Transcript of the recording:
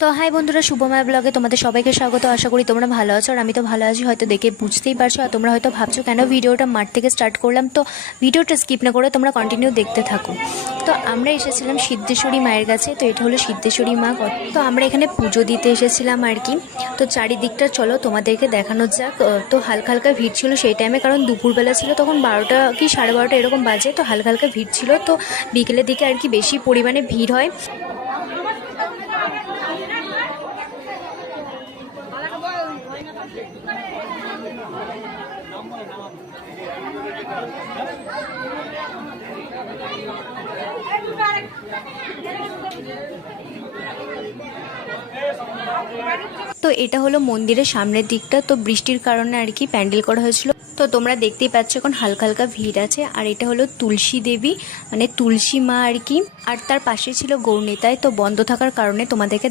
তো হাই বন্ধুরা, শুভময় ব্লগে তোমাদের সবাইকে স্বাগত। আশা করি তোমরা ভালো আছো, আর আমি তো ভালো আছি। হয়তো দেখে বুঝতেই পারছো, আর তোমরা হয়তো ভাবছো কেন ভিডিওটা মাঠ থেকে স্টার্ট করলাম। তো ভিডিওটা স্কিপ না করে তোমরা কন্টিনিউ দেখতে থাকো। তো আমরা এসেছিলাম সিদ্ধেশ্বরী মায়ের কাছে। তো এটা হলো সিদ্ধেশ্বরী মা। তো আমরা এখানে পুজো দিতে এসেছিলাম আর কি। তো চারিদিকটা চলো তোমাদেরকে দেখানো যাক। তো হালকা হালকা ভিড় ছিল সেই টাইমে, কারণ দুপুরবেলা ছিল, তখন 12টা কি 12:30 এরকম বাজে। তো হালকা হালকা ভিড় ছিল। তো বিকেলের দিকে আর কি বেশি পরিমাণে ভিড় হয়। তো এটা হলো মন্দিরের সামনের দিকটা। তো বৃষ্টির কারণে আর কি প্যান্ডেল করা হয়েছিল। তো তোমরা দেখতেই পাচ্ছ এখন হালকা হালকা ভিড় আছে। আর এটা হলো তুলসী দেবী, মানে তুলসী মা আর কি। আর তার পাশে ছিল গৌরনিতাই। তো বন্ধ থাকার কারণে তোমাদেরকে